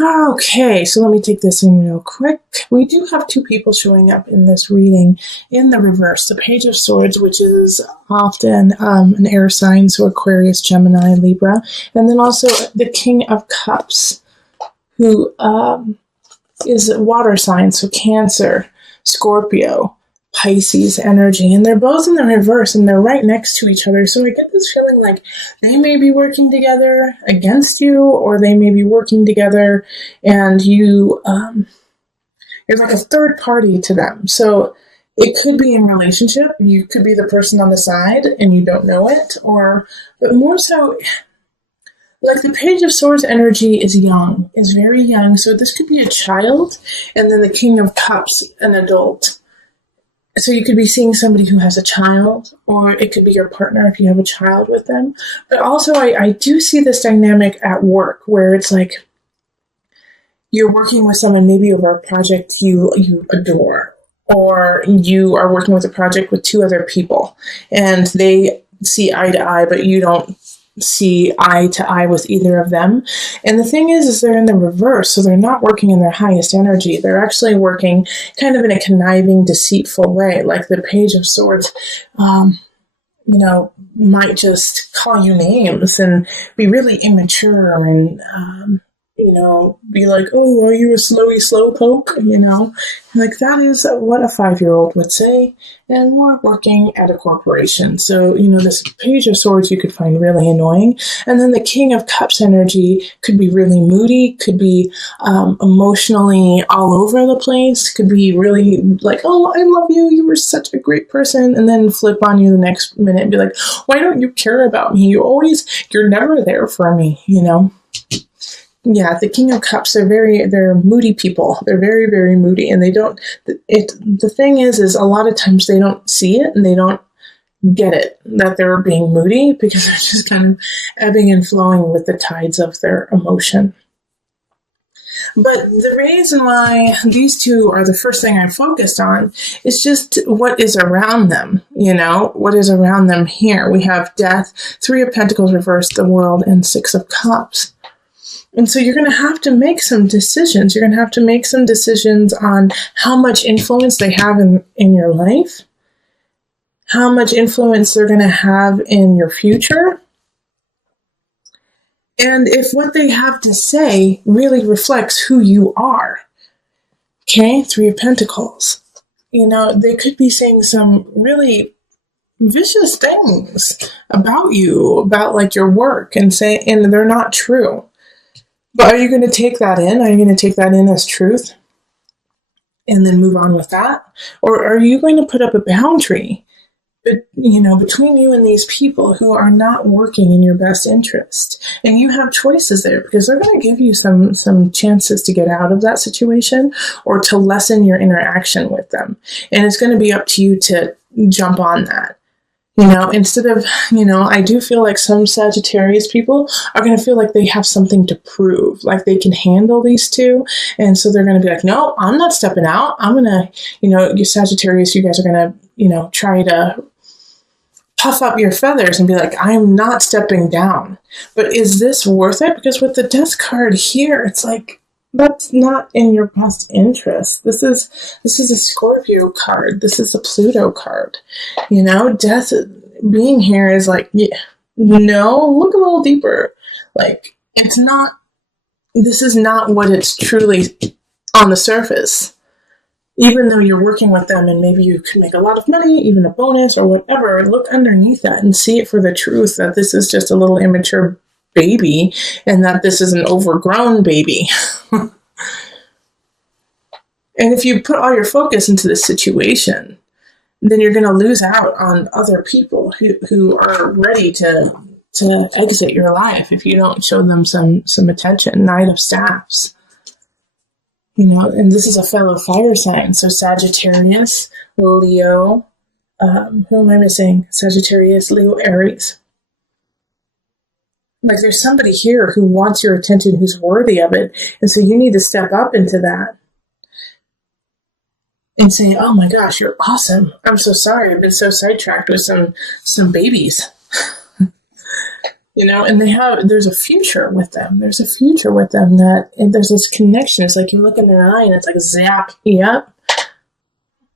Okay, so let me take this in real quick. We do have two people showing up in this reading in the reverse. The Page of Swords, which is often an air sign, so Aquarius, Gemini, Libra. And then also the King of Cups, who is a water sign, so Cancer, Scorpio, Pisces energy, and they're both in the reverse and they're right next to each other. So I get this feeling like they may be working together against you, or they may be working together and you're like a third party to them. So it could be in relationship. You could be the person on the side and you don't know it, but more so, like the Page of Swords energy is young, is very young. So this could be a child, and then the King of Cups, an adult. So you could be seeing somebody who has a child, or it could be your partner if you have a child with them. But also I do see this dynamic at work where it's like you're working with someone maybe over a project you adore, or you are working with a project with two other people and they see eye to eye, but you don't see eye to eye with either of them. And the thing is they're in the reverse, so they're not working in their highest energy. They're actually working kind of in a conniving, deceitful way. Like the Page of Swords, might just call you names and be really immature and, be like, oh, are you a slowy slowpoke? Like that is what a 5-year-old would say. And we're working at a corporation. So, this Page of Swords you could find really annoying. And then the King of Cups energy could be really moody, could be emotionally all over the place, could be really like, oh, I love you, you were such a great person, and then flip on you the next minute and be like, why don't you care about me? You're never there for me, Yeah, the King of Cups, they're moody people. They're very, very moody, and the thing is a lot of times they don't see it and they don't get it that they're being moody because they're just kind of ebbing and flowing with the tides of their emotion. But the reason why these two are the first thing I focused on is just what is around them, what is around them here. We have Death, 3 of Pentacles reversed, the World, and 6 of Cups. And so you're going to have to make some decisions. You're going to have to make some decisions on how much influence they have in your life, how much influence they're going to have in your future, and if what they have to say really reflects who you are. Okay, 3 of Pentacles. They could be saying some really vicious things about you, about like your work, and they're not true. But are you going to take that in? Are you going to take that in as truth and then move on with that? Or are you going to put up a boundary, between you and these people who are not working in your best interest? And you have choices there because they're going to give you some chances to get out of that situation or to lessen your interaction with them. And it's going to be up to you to jump on that. Instead of, I do feel like some Sagittarius people are going to feel like they have something to prove, like they can handle these two. And so they're going to be like, no, I'm not stepping out. I'm going to, you Sagittarius, you guys are going to, try to puff up your feathers and be like, I'm not stepping down. But is this worth it? Because with the Death card here, it's like, that's not in your best interest. This is a Scorpio card. This is a Pluto card. Death being here is like, no, look a little deeper. Like, this is not what it's truly on the surface. Even though you're working with them and maybe you can make a lot of money, even a bonus or whatever, look underneath that and see it for the truth that this is just a little immature baby and that this is an overgrown baby. And if you put all your focus into this situation, then you're going to lose out on other people who are ready to exit your life if you don't show them some attention. Knight of Staffs. And this is a fellow fire sign. So Sagittarius, Leo, who am I missing? Sagittarius, Leo, Aries. Like there's somebody here who wants your attention, who's worthy of it. And so you need to step up into that and say, oh my gosh, you're awesome. I'm so sorry. I've been so sidetracked with some babies. And there's a future with them. There's a future with them and there's this connection. It's like you look in their eye and it's like zap, yep.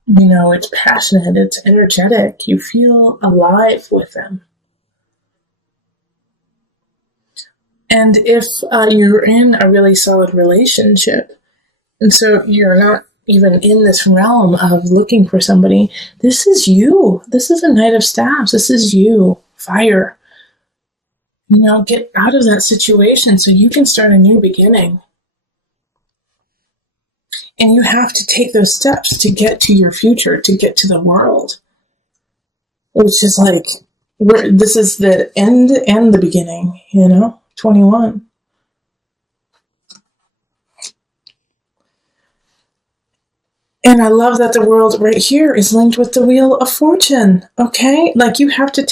It's passionate, it's energetic. You feel alive with them. And if you're in a really solid relationship, and so you're not even in this realm of looking for somebody, this is you. This is a Knight of Staves. This is you. Fire. Get out of that situation so you can start a new beginning. And you have to take those steps to get to your future, to get to the world. Which is like, this is the end and the beginning, 21. And I love that the world right here is linked with the Wheel of Fortune, okay? Like you have to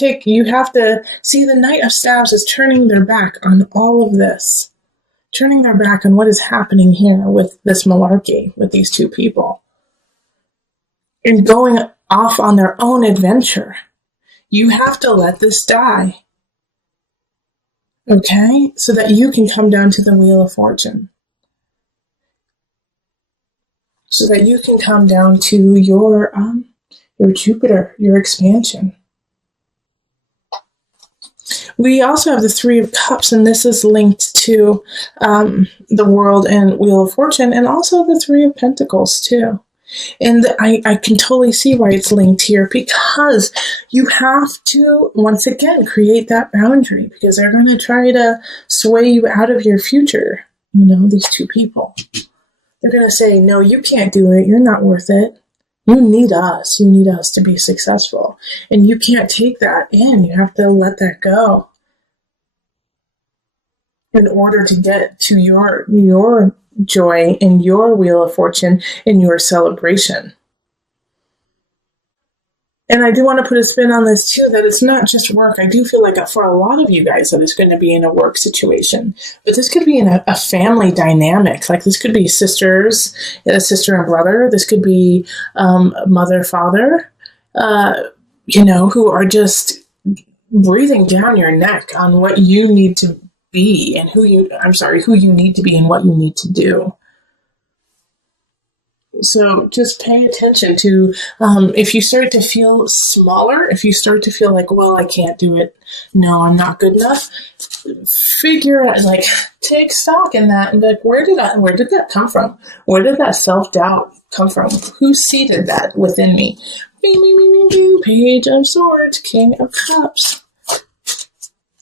see the Knight of Staves is turning their back on all of this. Turning their back on what is happening here with this malarkey, with these two people. And going off on their own adventure. You have to let this die. Okay? So that you can come down to the Wheel of Fortune. So that you can come down to your Jupiter, your expansion. We also have the Three of Cups, and this is linked to the World and Wheel of Fortune, and also the Three of Pentacles, too. And I can totally see why it's linked here, because you have to, once again, create that boundary, because they're going to try to sway you out of your future, these two people. They're going to say, no, you can't do it. You're not worth it. You need us. You need us to be successful. And you can't take that in. You have to let that go in order to get to your joy and your Wheel of Fortune and your celebration. And I do want to put a spin on this too, that it's not just work. I do feel like for a lot of you guys that it's going to be in a work situation, but this could be in a family dynamic. Like this could be sisters, a sister and brother. This could be mother, father, who are just breathing down your neck on what you need to be and who you need to be and what you need to do. So just pay attention to if you start to feel smaller, if you start to feel like, well, I can't do it. No, I'm not good enough. Figure out, take stock in that and be like, where did that come from? Where did that self-doubt come from? Who seeded that within me? Bing, bing, bing, bing, bing. Page of Swords, King of Cups.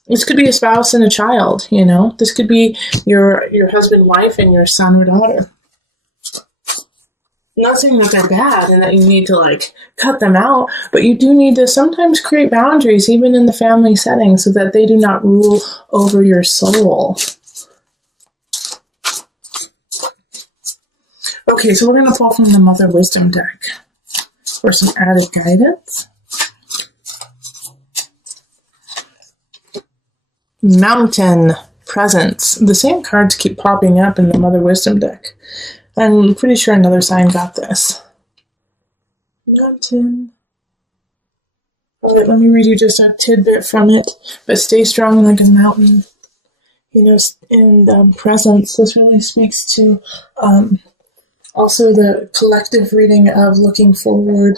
This could be a spouse and a child, This could be your husband, wife, and your son or daughter. Not saying that they're bad and that you need to cut them out, but you do need to sometimes create boundaries even in the family setting so that they do not rule over your soul. Okay, so we're going to pull from the Mother Wisdom deck for some added guidance. Mountain Presence. The same cards keep popping up in the Mother Wisdom deck. I'm pretty sure another sign got this. Mountain. All right, let me read you just a tidbit from it. But stay strong like a mountain. And presence. This really speaks to also the collective reading of looking forward.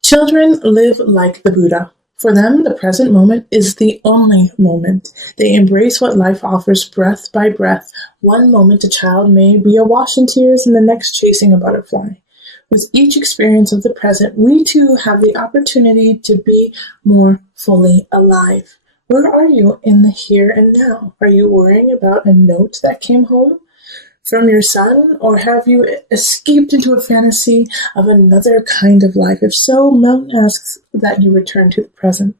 Children live like the Buddha. For them, the present moment is the only moment. They embrace what life offers breath by breath. One moment a child may be awash in tears and the next chasing a butterfly. With each experience of the present, we too have the opportunity to be more fully alive. Where are you in the here and now? Are you worrying about a note that came home from your son, or have you escaped into a fantasy of another kind of life? If so, Mountain asks that you return to the present.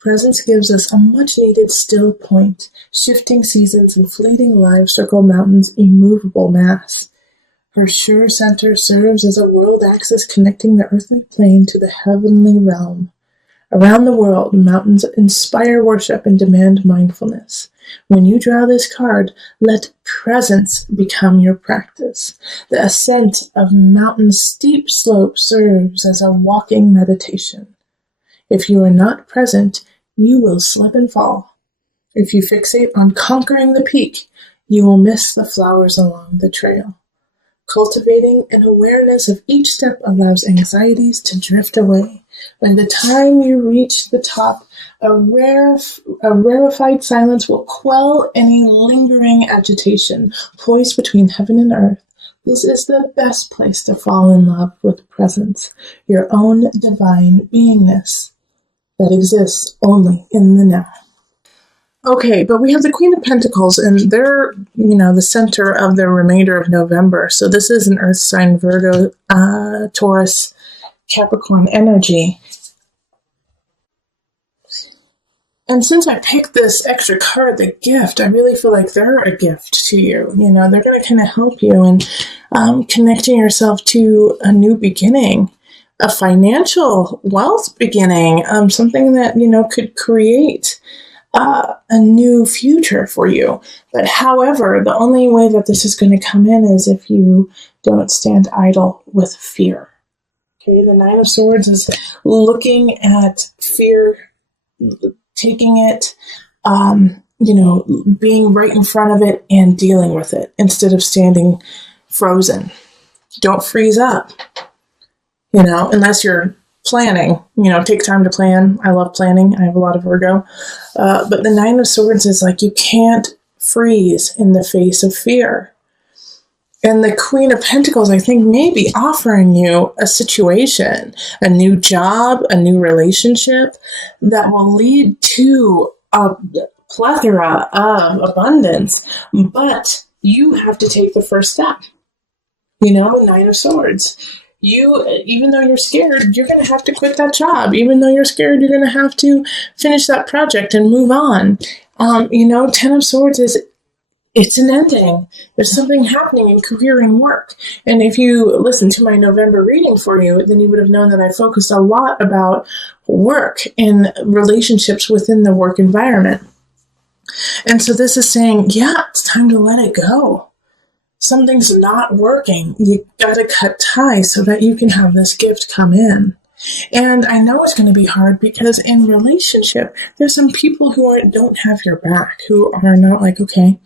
Presence gives us a much-needed still point. Shifting seasons and fleeting lives circle Mountain's immovable mass. Her sure center serves as a world axis connecting the earthly plane to the heavenly realm. Around the world, mountains inspire worship and demand mindfulness. When you draw this card, let presence become your practice. The ascent of mountain's steep slope serves as a walking meditation. If you are not present, you will slip and fall. If you fixate on conquering the peak, you will miss the flowers along the trail. Cultivating an awareness of each step allows anxieties to drift away. By the time you reach the top, a rarefied silence will quell any lingering agitation. Poised between heaven and earth, this is the best place to fall in love with presence, your own divine beingness that exists only in the now. Okay, but we have the Queen of Pentacles, and they're, the center of the remainder of November. So this is an Earth sign, Virgo, Taurus, Capricorn energy. And since I picked this extra card, the gift, I really feel like they're a gift to you. They're going to kind of help you in connecting yourself to a new beginning, a financial wealth beginning, something that, could create a new future for you. But however, the only way that this is going to come in is if you don't stand idle with fear. Okay, the Nine of Swords is looking at fear, taking it, being right in front of it and dealing with it instead of standing frozen. Don't freeze up, unless you're planning, take time to plan. I love planning. I have a lot of Virgo. But the Nine of Swords is like, you can't freeze in the face of fear. And the Queen of Pentacles, I think, may be offering you a situation, a new job, a new relationship that will lead to a plethora of abundance. But you have to take the first step. Nine of Swords. Even though you're scared, you're going to have to quit that job. Even though you're scared, you're going to have to finish that project and move on. Ten of Swords it's an ending. There's something happening in career and work. And if you listen to my November reading for you, then you would have known that I focused a lot about work and relationships within the work environment. And so this is saying, it's time to let it go. Something's not working. You got to cut ties so that you can have this gift come in. And I know it's going to be hard because in relationship, there's some people who don't have your back, who are not like, okay,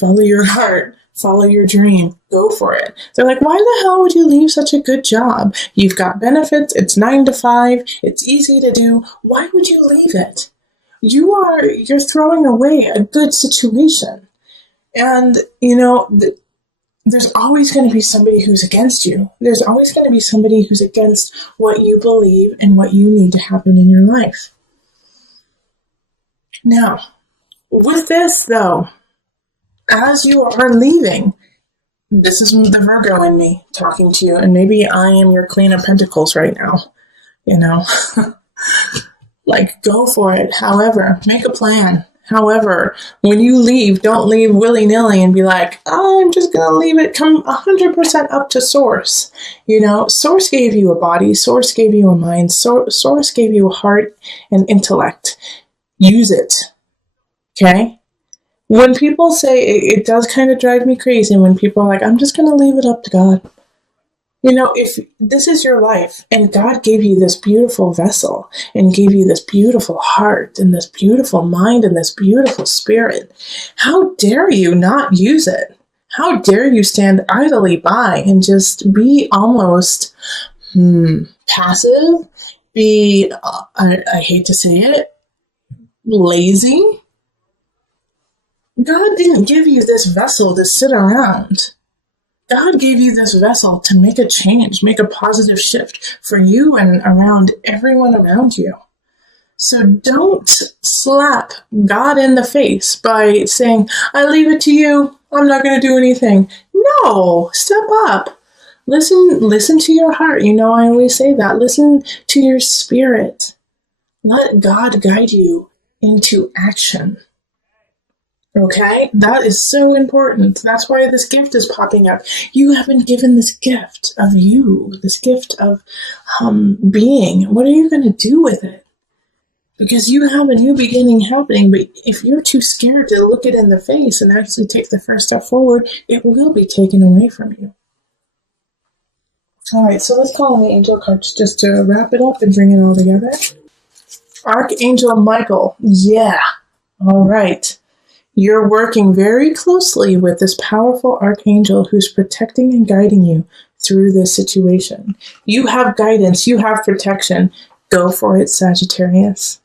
follow your heart, follow your dream, go for it. They're like, why the hell would you leave such a good job? You've got benefits. It's 9 to 5. It's easy to do. Why would you leave it? You're throwing away a good situation. And, there's always going to be somebody who's against you. There's always going to be somebody who's against what you believe and what you need to happen in your life. Now, with this, though, as you are leaving, this is the Virgo in me talking to you, and maybe I am your Queen of Pentacles right now, like, go for it. However, make a plan. However, when you leave, don't leave willy-nilly and be like, I'm just going to leave it. Come 100% up to Source. Source gave you a body. Source gave you a mind. Source gave you a heart and intellect. Use it. Okay? When people say, it does kind of drive me crazy when people are like, I'm just going to leave it up to God. If this is your life and God gave you this beautiful vessel and gave you this beautiful heart and this beautiful mind and this beautiful spirit, how dare you not use it? How dare you stand idly by and just be almost passive, be, I hate to say it, lazy? God didn't give you this vessel to sit around. God gave you this vessel to make a change, make a positive shift for you and around everyone around you. So don't slap God in the face by saying, I leave it to you. I'm not going to do anything. No, step up. Listen to your heart. I always say that. Listen to your spirit. Let God guide you into action. Okay? That is so important. That's why this gift is popping up. You have been given this gift of you, this gift of being. What are you going to do with it? Because you have a new beginning happening, but if you're too scared to look it in the face and actually take the first step forward, it will be taken away from you. All right, so let's call on the angel cards just to wrap it up and bring it all together. Archangel Michael. Yeah. All right. You're working very closely with this powerful archangel who's protecting and guiding you through this situation. You have guidance. You have protection. Go for it, Sagittarius.